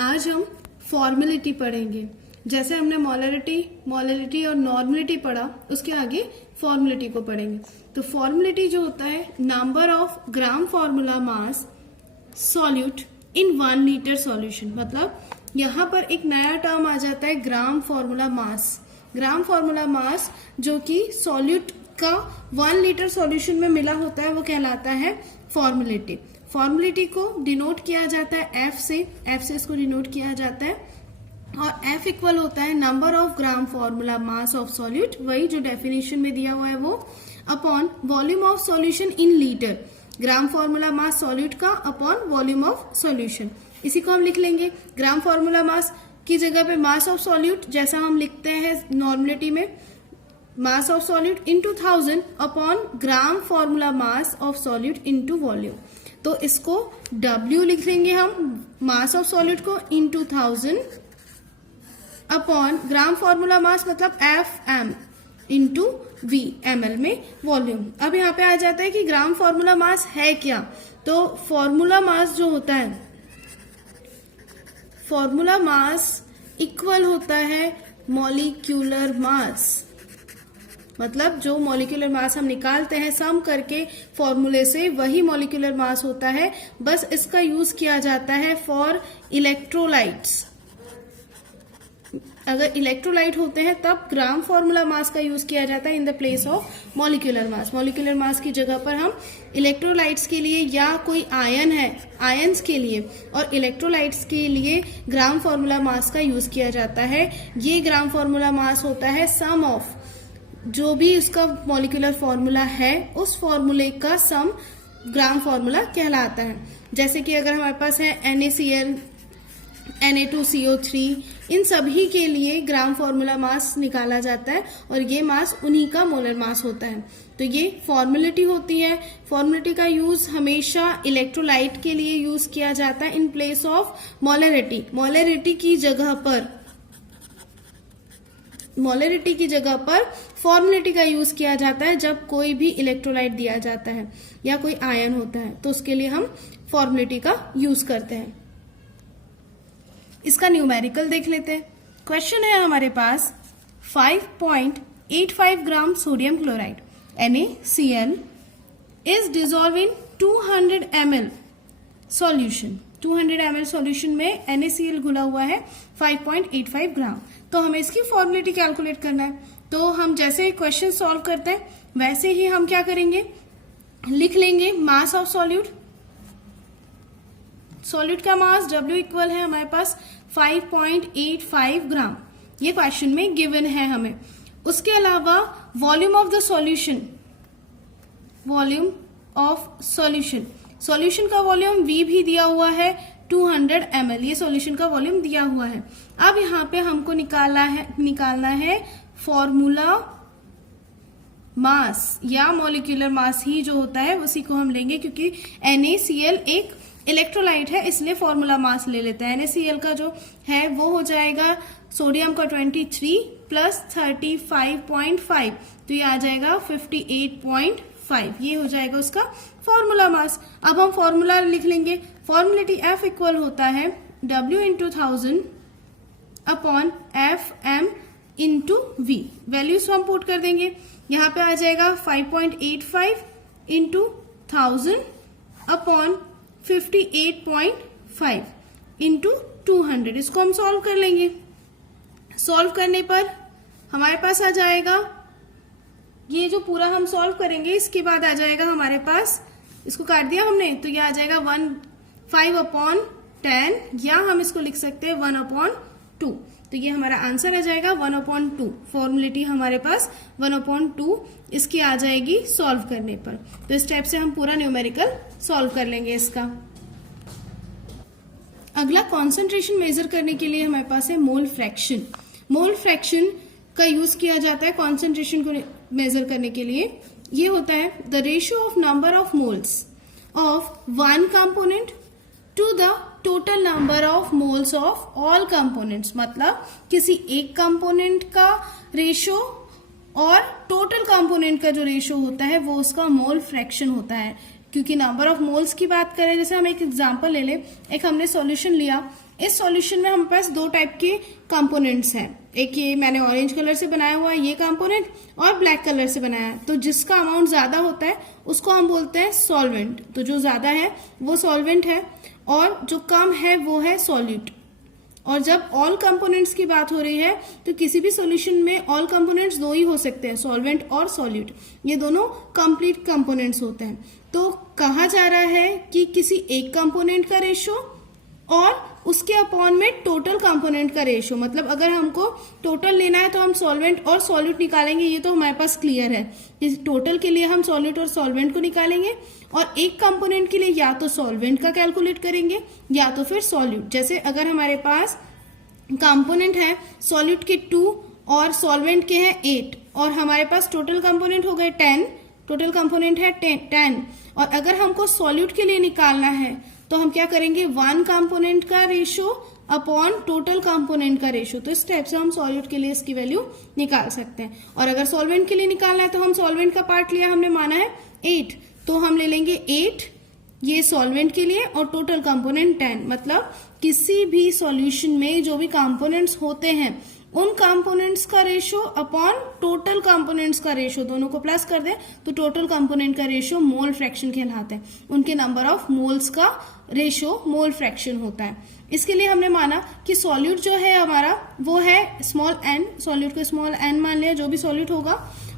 आज हम फॉर्मेलिटी पढ़ेंगे। जैसे हमने मोलैरिटी और नॉर्मलिटी पढ़ा, उसके आगे फॉर्मेलिटी को पढ़ेंगे। तो फॉर्मेलिटी जो होता है, number of gram formula mass solute in 1 litre solution. मतलब यहाँ पर एक नया टर्म आ जाता है, gram formula mass. Gram formula mass जो कि सॉल्यूट का 1 लीटर सॉल्यूशन में मिला होता है, वो कहलाता है फॉर्मेलिटी। फॉर्मेलिटी को डिनोट किया जाता है एफ से इसको डिनोट किया जाता है, और एफ इक्वल होता है number of gram formula mass of solute, वही जो डेफिनेशन में दिया हुआ है वो, upon volume of solution in litre. Gram formula mass solute का अपॉन वॉल्यूम ऑफ सॉल्यूशन। इसी को हम लिख लेंगे ग्राम फॉर्मूला मास की जगह पे मास ऑफ सॉल्यूट, जैसा हम लिखते हैं नॉर्मलिटी में, mass of solute into 1000 upon gram formula mass of solute into volume. तो इसको W लिख लेंगे हम, मास ऑफ सॉल्यूट को into 1000 upon gram formula mass मतलब FM इंटू V ml में वॉल्यूम। अब यहाँ पे आ जाता है कि ग्राम फॉर्मूला मास है क्या। तो फॉर्मूला मास जो होता है, फॉर्मूला मास इक्वल होता है मॉलिक्यूलर मास। मतलब जो मॉलिक्यूलर मास हम निकालते हैं सम करके फॉर्मूले से, वही मॉलिक्यूलर मास होता है। बस इसका यूज किया जाता है फॉर इलेक्ट्रोलाइट्स। अगर इलेक्ट्रोलाइट होते हैं तब ग्राम फॉर्मूला मास का यूज किया जाता है in the place of molecular mass. Molecular mass की जगह पर हम इलेक्ट्रोलाइट्स के लिए या कोई आयन है, आयंस के लिए और इलेक्ट्रोलाइट्स के लिए ग्राम फॉर्मूला मास का यूज किया जाता है। ये ग्राम फॉर्मूला मास होता है सम ऑफ जो भी उसका मॉलिक्यूलर फॉर्मूला है, उस फॉर्मूले का सम ग्राम फॉर्मूला कहलाता है। जैसे कि अगर हमारे पास है NaCl, Na2CO3, इन सभी के लिए ग्राम फॉर्मूला मास निकाला जाता है और ये मास उन्हीं का मोलर मास होता है। तो ये फॉर्मेलिटी होती है। फॉर्मेलिटी का यूज हमेशा इलेक्ट्रोलाइट के लिए यूज किया जाता है in place of molarity. Molarity की जगह पर फॉर्मेलिटी का यूज किया जाता है जब कोई भी इलेक्ट्रोलाइट दिया जाता है या कोई आयन होता है, तो उसके लिए हम फॉर्मेलिटी का यूज करते हैं। इसका न्यूमेरिकल देख लेते हैं। क्वेश्चन है हमारे पास 5.85 gram sodium chloride NaCl is dissolve in 200 ml solution. 200 ml solution में NaCl घुला हुआ है 5.85 ग्राम। तो हमें इसकी फॉर्मेलिटी कैलकुलेट करना है। तो हम जैसे क्वेश्चन सॉल्व करते हैं वैसे ही हम क्या करेंगे, लिख लेंगे मास ऑफ सॉल्यूट। सॉल्यूट का मास W इक्वल है हमारे पास 5.85 ग्राम। ये क्वेश्चन में गिवन है हमें। उसके अलावा volume of the solution, volume of solution, solution का वॉल्यूम V भी दिया हुआ है 200 ml। ये सॉल्यूशन का वॉल्यूम दिया हुआ है। अब यहाँ पे हमको निकालना है फॉर्मूला मास या मॉलिक्यूलर मास ही जो होता है उसी को हम लेंगे, क्योंकि NaCl एक इलेक्ट्रोलाइट है इसलिए फॉर्मूला मास ले लेते हैं। NaCl का जो है वो हो जाएगा सोडियम का 23 प्लस 35.5, तो ये आ जाएगा 58.5। ये हो जाएगा उसका फॉर्मूला मास। अब हम फॉर्मूला लिख लेंगे। फॉर्मुलेटी F इक्वल होता है W into 1000 upon FM into V। Values हम पुट कर देंगे। यहाँ पे आ जाएगा 5.85 इंटू 1000 अपॉन 58.5 इंटू 200। इसको हम सॉल्व कर लेंगे। सॉल्व करने पर हमारे पास आ जाएगा, ये जो पूरा हम सॉल्व करेंगे इसके बाद आ जाएगा हमारे पास, इसको काट दिया हमने, तो ये आ जाएगा 5/10, या हम इसको लिख सकते हैं 1/2। तो ये हमारा आंसर आ जाएगा 1/2। फॉर्मुलेटी हमारे पास 1/2 इसकी आ जाएगी सॉल्व करने पर। तो इस स्टेप से हम पूरा न्यूमेरिकल सॉल्व कर लेंगे इसका। अगला कॉन्सेंट्रेशन मेजर करने के लिए हमारे पास है मोल फ्रैक्शन। मोल फ्रैक्शन का यूज किया जाता है कॉन्सेंट्रेशन को मेजर करने के लिए। ये होता है the ratio of number of moles of one component to the total number of moles of all components. मतलब किसी एक कंपोनेंट का रेशो और टोटल कंपोनेंट का जो रेशो होता है वो उसका मोल फ्रैक्शन होता है। क्योंकि नंबर ऑफ मोल्स की बात करें, जैसे हम एक एग्जांपल ले लें, एक हमने सॉल्यूशन लिया, इस सॉल्यूशन में हमारे पास दो टाइप के कंपोनेंट्स हैं, एक ये मैंने ऑरेंज कलर से बनाया हुआ है ये कंपोनेंट, और ब्लैक कलर से बनाया है। तो जिसका अमाउंट ज्यादा होता है उसको हम बोलते हैं सॉल्वेंट, तो जो ज्यादा है वो सॉल्वेंट है और जो कम है वो है सॉल्यूट। और जब ऑल कंपोनेंट्स की बात हो रही है तो किसी भी सॉल्यूशन में ऑल कंपोनेंट्स दो ही हो सकते हैं, सॉल्वेंट और सॉल्यूट, ये दोनों कंप्लीट कंपोनेंट्स होते हैं। तो कहा जा रहा है कि किसी एक कंपोनेंट का रेशो और उसके अपॉन में टोटल कंपोनेंट का रेशो, मतलब अगर हमको टोटल लेना है तो हम सॉल्वेंट और सॉल्यूट निकालेंगे, ये तो हमारे पास क्लियर है। इस टोटल के लिए हम सॉल्यूट और सॉल्वेंट को निकालेंगे और एक कंपोनेंट के लिए या तो सॉल्वेंट का कैलकुलेट करेंगे या तो फिर सॉल्यूट। जैसे अगर हमारे पास कंपोनेंट है सॉल्यूट के 2 और सॉल्वेंट के हैं 8 और हमारे पास टोटल कंपोनेंट हो गए 10, टोटल कंपोनेंट है 10, और अगर हमको सॉल्यूट के लिए निकालना है तो हम क्या करेंगे, वन कंपोनेंट का रेशो अपॉन टोटल कंपोनेंट का रेशो। तो इस टाइप से हम सॉल्यूट के लिए इसकी वैल्यू निकाल सकते हैं। और अगर सॉल्वेंट के लिए निकालना है तो हम सॉल्वेंट का पार्ट लिया, हमने माना है 8, तो हम ले लेंगे 8 ये सॉल्वेंट के लिए और टोटल कंपोनेंट 10। मतलब किसी भी सॉल्यूशन में जो भी कंपोनेंट्स होते हैं उन कंपोनेंट्स का रेशो अपॉन टोटल कंपोनेंट्स का रेशो, दोनों को प्लस कर दें तो टोटल कंपोनेंट का रेशो मोल फ्रैक्शन कहलाता है। उनके नंबर ऑफ मोल्स का रेशो मोल फ्रैक्शन होता है। इसके लिए हमने माना कि सॉल्यूट जो है हमारा वो है स्मॉल n, सॉल्यूट को स्मॉल n मान लिया जो भी सॉल्यूट होगा,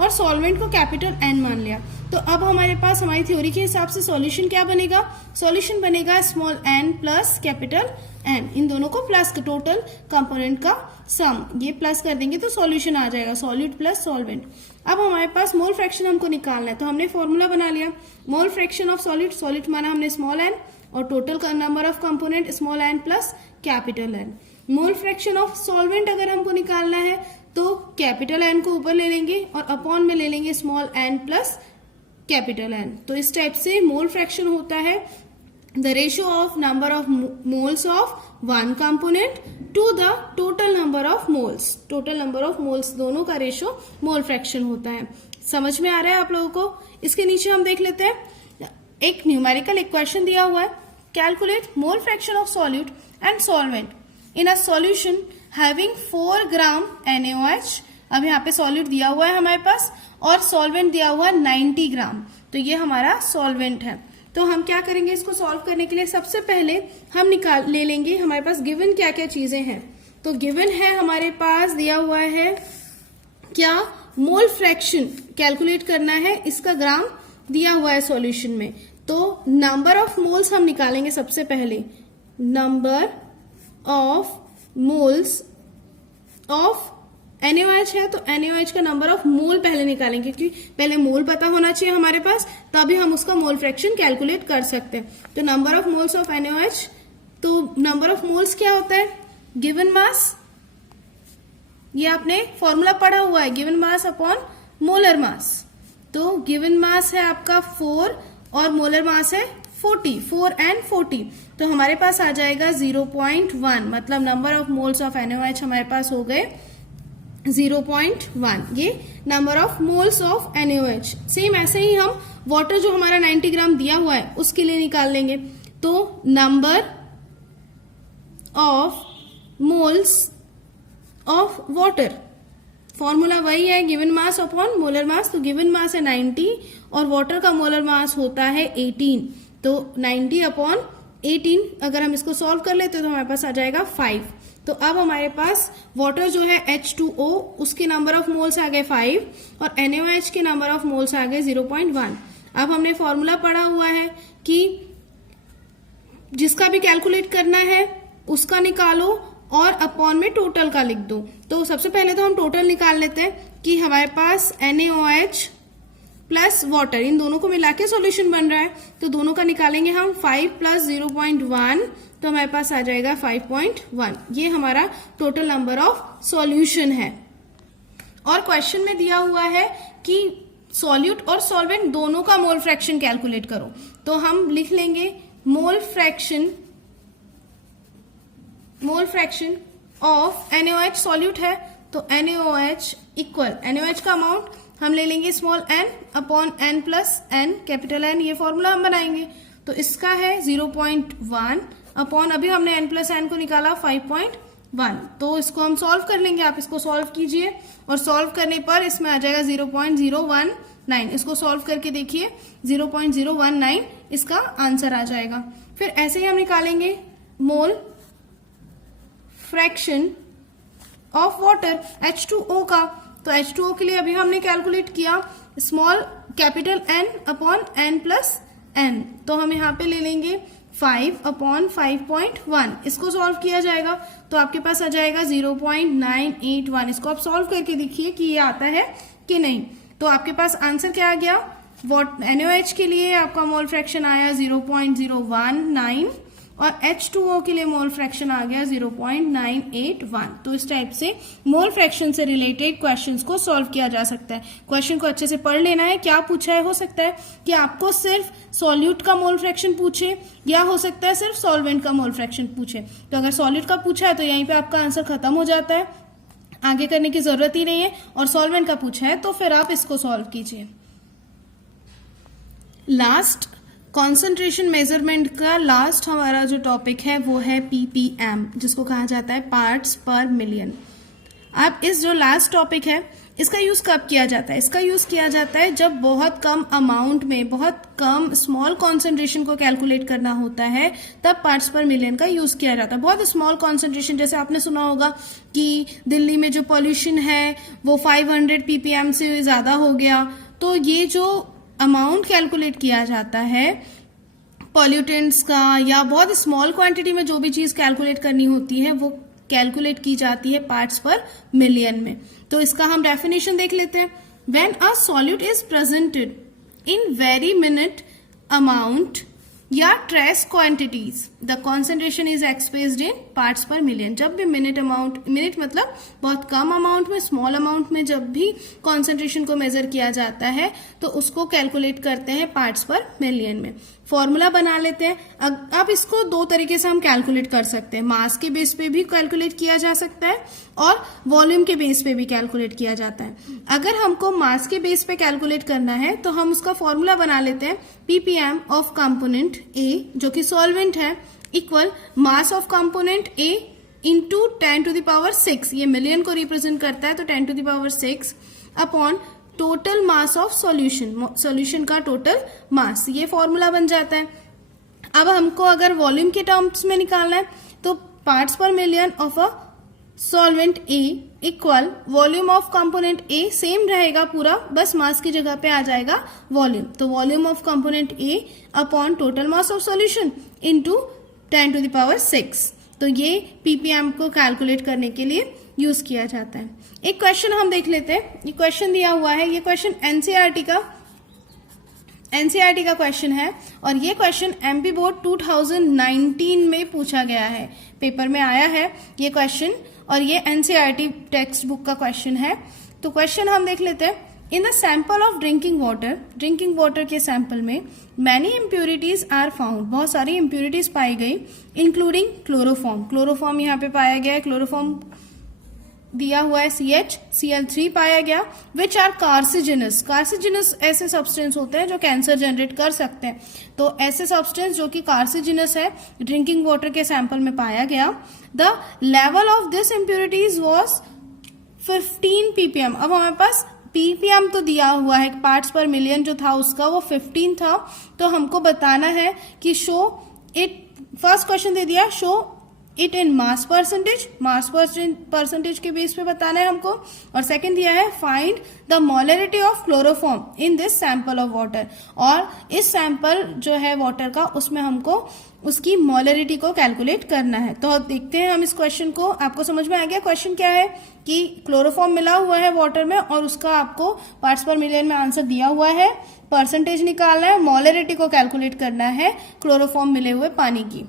और सॉल्वेंट को कैपिटल N मान लिया। तो अब हमारे पास हमारी थ्योरी के हिसाब से सॉल्यूशन क्या बनेगा, सॉल्यूशन बनेगा small n plus capital N, इन दोनों को प्लस टोटल कंपोनेंट का सम, ये प्लस कर देंगे तो सॉल्यूशन आ जाएगा सॉल्यूट प्लस सॉल्वेंट। अब हमारे पास मोल फ्रैक्शन हमको निकालना है तो हमने फॉर्मूला बना लिया, mole fraction of solute, solute माना हमने स्मॉल n और टोटल का number of component small n plus capital N। Mole fraction of solvent अगर हमको निकालना है तो कैपिटल N को ऊपर ले लेंगे और अपॉन में ले लेंगे small n plus capital N। तो इस टाइप से मोल फ्रैक्शन होता है the ratio of number of moles of one component to the total number of moles, total number of moles दोनों का रेशो मोल फ्रैक्शन होता है। समझ में आ रहा है आप लोगों को? इसके नीचे हम देख लेते हैं, एक न्यूमेरिकल इक्वेशन दिया हुआ है, calculate mole fraction of solute and solvent in a solution having 4 gram NaOH। अब यहाँ पे सॉल्यूट दिया हुआ है हमारे पास और सॉल्वेंट दिया हुआ है 90 ग्राम, तो ये हमारा सॉल्वेंट है। तो हम क्या करेंगे, इसको सॉल्व करने के लिए सबसे पहले हम ले लेंगे हमारे पास गिवन क्या क्या चीजें हैं। तो गिवन है हमारे पास दिया हुआ है क्या, मोल फ्रैक्शन कैलकुलेट करना है, इसका ग्राम दिया हुआ है सॉल्यूशन में। तो नंबर ऑफ मोल्स हम निकालेंगे सबसे पहले, number of moles of NaOH है तो NaOH का नंबर ऑफ मोल पहले निकालेंगे, क्योंकि पहले मोल पता होना चाहिए हमारे पास, तभी हम उसका मोल फ्रैक्शन कैलकुलेट कर सकते हैं। तो number of moles of NaOH, तो नंबर ऑफ मोल्स क्या होता है, गिवन मास, ये आपने फॉर्मूला पढ़ा हुआ है, given mass upon molar mass. तो गिवन मास है आपका 4 और मोलर मास है 40, 4 and 40, तो हमारे पास आ जाएगा 0.1, मतलब number of moles of NaOH हमारे पास हो गए 0.1, ये number of moles of NaOH। Same ऐसे ही हम वाटर जो हमारा 90 ग्राम दिया हुआ है उसके लिए निकाल लेंगे। तो number of moles of water, formula वही है given mass upon molar mass. तो गिवन मास है 90 और वाटर का मोलर मास होता है 18, तो 90 अपॉन 18 अगर हम इसको सॉल्व कर लेते तो हमारे पास आ जाएगा 5। तो अब हमारे पास वाटर जो है H2O, उसके नंबर ऑफ मोल्स आ गए 5 और NaOH के नंबर ऑफ मोल्स आ गए 0.1। अब हमने फॉर्मूला पढ़ा हुआ है कि जिसका भी कैलकुलेट करना है उसका निकालो और अपॉन में टोटल का लिख दो। तो सबसे पहले तो हम टोटल निकाल लेते हैं कि हमारे पास NaOH प्लस वाटर, इन दोनों को मिला के सोल्यूशन बन रहा है, तो दोनों का निकालेंगे हम 5 प्लस 0.1, तो हमारे पास आ जाएगा 5.1। ये हमारा टोटल नंबर ऑफ सॉल्यूशन है। और क्वेश्चन में दिया हुआ है कि सॉल्यूट और सॉल्वेंट दोनों का मोल फ्रैक्शन कैलकुलेट करो, तो हम लिख लेंगे mole fraction of NaOH, solute है तो NaOH इक्वल, NaOH का अमाउंट हम ले लेंगे small n upon n plus n capital N, ये फॉर्मूला हम बनाएंगे। तो इसका है 0.1 अपॉन, अभी हमने n प्लस n को निकाला 5.1, तो इसको हम सॉल्व कर लेंगे। आप इसको सॉल्व कीजिए और सॉल्व करने पर इसमें आ जाएगा 0.019। इसको सॉल्व करके देखिए 0.019 इसका आंसर आ जाएगा। फिर ऐसे ही हम निकालेंगे mole fraction of water H2O का। तो H2O के लिए अभी हमने कैलकुलेट किया small capital N upon n plus n, तो हम यहाँ पे ले लेंगे 5 अपॉन 5.1, इसको सॉल्व किया जाएगा तो आपके पास आ जाएगा 0.981। इसको आप सॉल्व करके देखिए कि ये आता है कि नहीं। तो आपके पास आंसर क्या आ गया, NaOH के लिए आपका मोल फ्रैक्शन आया 0.019 और H2O के लिए मोल फ्रैक्शन आ गया 0.981। तो इस टाइप से मोल फ्रैक्शन से रिलेटेड क्वेश्चंस को सॉल्व किया जा सकता है। क्वेश्चन को अच्छे से पढ़ लेना है। क्या पूछा है, हो सकता है कि आपको सिर्फ सॉल्यूट का मोल फ्रैक्शन पूछे या हो सकता है सिर्फ सॉल्वेंट का मोल फ्रैक्शन पूछे। तो अगर सॉल्यूट का पूछा है तो यहीं पे आपका आंसर खत्म हो जाता है, आगे करने की जरूरत ही नहीं है। और सॉल्वेंट का पूछा है तो फिर आप इसको सॉल्व कीजिए। लास्ट कॉन्सेंट्रेशन मेजरमेंट का लास्ट हमारा जो टॉपिक है वो है ppm, जिसको कहा जाता है पार्ट्स पर मिलियन। अब इस जो लास्ट टॉपिक है इसका यूज कब किया जाता है, इसका यूज किया जाता है जब बहुत कम अमाउंट में बहुत कम स्मॉल कॉन्सेंट्रेशन को कैलकुलेट करना होता है, तब पार्ट्स पर मिलियन का यूज किया जाता है। बहुत स्मॉल कॉन्सेंट्रेशन, जैसे आपने सुना होगा कि दिल्ली में जो पॉल्यूशन है वो 500 ppm से ज्यादा हो गया, तो ये जो अमाउंट कैलकुलेट किया जाता है पॉल्यूटेंट्स का या बहुत स्मॉल क्वांटिटी में जो भी चीज कैलकुलेट करनी होती है वो कैलकुलेट की जाती है पार्ट्स पर मिलियन में। तो इसका हम डेफिनेशन देख लेते हैं। When a solute is presented in very minute amount या trace quantities the concentration is expressed in parts per million. जब भी मिनट अमाउंट, मिनट मतलब बहुत कम अमाउंट में, स्मॉल अमाउंट में जब भी कॉन्सेंट्रेशन को मेजर किया जाता है तो उसको कैलकुलेट करते हैं पार्ट्स पर मिलियन में। फॉर्मूला बना लेते हैं। अब इसको दो तरीके से हम कैलकुलेट कर सकते हैं, मास के बेस पे भी कैलकुलेट किया जा सकता है और वॉल्यूम के बेस पे भी कैलकुलेट किया जाता है। अगर हमको मास के बेस पे कैलकुलेट करना है तो हम उसका फॉर्मूला बना लेते हैं ppm ऑफ कंपोनेंट A, जो कि सॉल्वेंट है, equal mass of component A into 10⁶, ये मिलियन को रिप्रेजेंट करता है तो 10⁶, upon total mass of solution, solution का टोटल मास, ये फॉर्मूला बन जाता है। अब हमको अगर वॉल्यूम के टर्म्स में निकालना है तो parts per million of a solvent A equal volume of component A, same रहेगा पूरा, बस मास की जगह पे आ जाएगा वॉल्यूम। तो volume of component A upon total mass of solution into 10⁶। तो ये ppm को कैलकुलेट करने के लिए यूज किया जाता है। एक क्वेश्चन हम देख लेते हैं। ये क्वेश्चन दिया हुआ है, ये क्वेश्चन एनसीईआरटी का क्वेश्चन है और ये क्वेश्चन एमपी बोर्ड 2019 में पूछा गया है, पेपर में आया है ये क्वेश्चन और ये एनसीईआरटी टेक्स्ट बुक का क्वेश्चन है। तो क्वेश्चन हम देख लेते हैं। In the sample of drinking water के सैंपल में मैनी इम्प्यूरिटीज आर फाउंड, बहुत सारी इम्प्यूरिटीज पाई गई, इंक्लूडिंग क्लोरोफॉर्म यहाँ पे पाया गया है, क्लोरोफॉर्म दिया हुआ है CH, Cl3 पाया गया, विच आर कार्सिजिनस ऐसे सब्सटेंस होते हैं जो कैंसर जनरेट कर सकते हैं। तो ऐसे सब्सटेंस जो कि कार्सिजिनस है ड्रिंकिंग वाटर के सैंपल में पाया गया। The level of this impurities was 15 ppm। अब हमारे पास ppm तो दिया हुआ है, पार्ट्स पर मिलियन जो था उसका वो 15 था, तो हमको बताना है कि शो इट, फर्स्ट क्वेश्चन दे दिया show it in mass percentage के बेस पे बताना है हमको, और सेकंड दिया है find the molarity of chloroform in this sample of water, और इस सैंपल जो है वाटर का उसमें हमको उसकी मोलरिटी को कैलकुलेट करना है। तो देखते हैं हम इस क्वेश्चन को, आपको समझ में आ गया क्वेश्चन क्या है कि क्लोरोफॉर्म मिला हुआ है वाटर में और उसका आपको पार्ट्स पर मिलियन में आंसर दिया हुआ है, परसेंटेज निकालना है, मोलरिटी को कैलकुलेट करना है क्लोरोफॉर्म मिले हुए पानी की।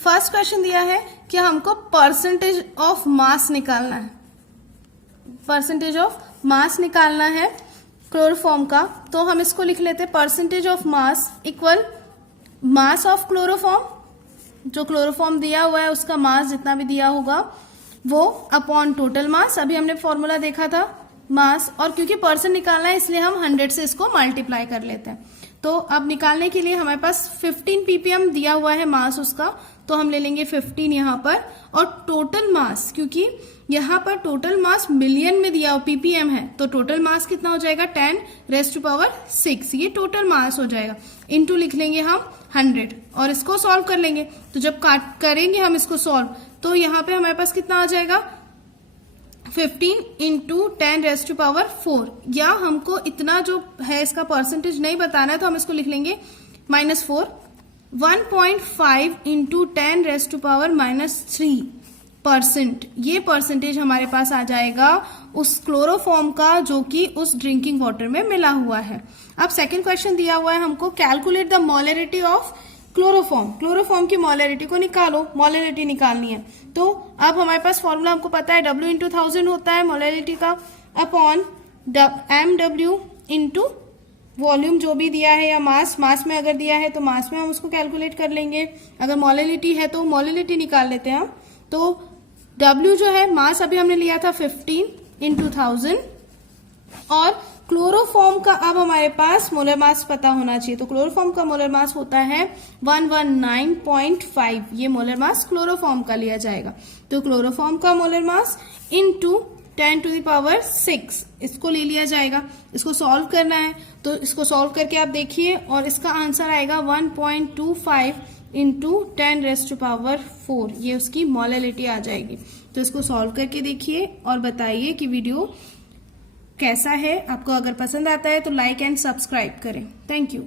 फर्स्ट क्वेश्चन दिया है कि हमको परसेंटेज ऑफ मास निकालना है, परसेंटेज ऑफ मास निकालना है क्लोरोफॉर्म का। तो हम इसको लिख लेते हैं percentage of mass equal mass of chloroform, जो क्लोरोफॉर्म दिया हुआ है उसका मास जितना भी दिया होगा वो, अपॉन टोटल मास, अभी हमने फॉर्मूला देखा था मास, और क्योंकि परसेंट निकालना है इसलिए हम 100 से इसको मल्टीप्लाई कर लेते हैं। तो अब निकालने के लिए हमारे पास 15 ppm दिया हुआ है मास उसका, तो हम ले लेंगे 15 यहाँ पर, और टोटल मास, क्योंकि यहाँ पर टोटल मास मिलियन में दिया हुआ ppm है, तो टोटल मास कितना हो जाएगा 10⁻⁶, ये टोटल मास हो जाएगा। इनटू लिख लेंगे हम 100 और इसको सॉल्व कर लेंगे। तो जब करेंगे हम इसको सॉल्व, तो यहाँ पे हमारे पास कितना आ जाएगा 15 इंटू 10⁻⁴, या हमको इतना जो है इसका परसेंटेज नहीं बताना है तो हम इसको लिख लेंगे -4। 1.5 इंटू 10⁻⁻3%, ये परसेंटेज हमारे पास आ जाएगा उस क्लोरोफॉर्म का जो कि उस ड्रिंकिंग वाटर में मिला हुआ है। अब सेकंड क्वेश्चन दिया हुआ है हमको, calculate the molarity of chloroform, chloroform की मोलरिटी को निकालो, मोलरिटी निकालनी है। तो अब हमारे पास फॉर्मूला हमको पता है W इंटू 1000 होता है मोलरिटी का, अपॉन MW इंटू वॉल्यूम जो भी दिया है, या मास में अगर दिया है तो मास में हम उसको कैलकुलेट कर लेंगे, अगर मोलरिटी है तो मोलरिटी निकाल लेते हैं हम। तो W जो है मास अभी हमने लिया था 15 इंटू 1000, और क्लोरोफॉर्म का अब हमारे पास मोलर मास पता होना चाहिए, तो क्लोरोफॉर्म का मोलर मास होता है 119.5, ये मोलर मास क्लोरोफॉर्म का लिया जाएगा। तो क्लोरोफॉर्म का मोलर मास इंटू 10⁻⁶, इसको ले लिया जाएगा। इसको सॉल्व करना है, तो इसको सॉल्व करके आप देखिए, और इसका आंसर आएगा 1.25 इंटू 10⁻⁴, ये उसकी मोलरिटी आ जाएगी। तो इसको सॉल्व करके देखिए और बताइए कि वीडियो कैसा है आपको। अगर पसंद आता है तो लाइक एंड सब्सक्राइब करें। Thank you.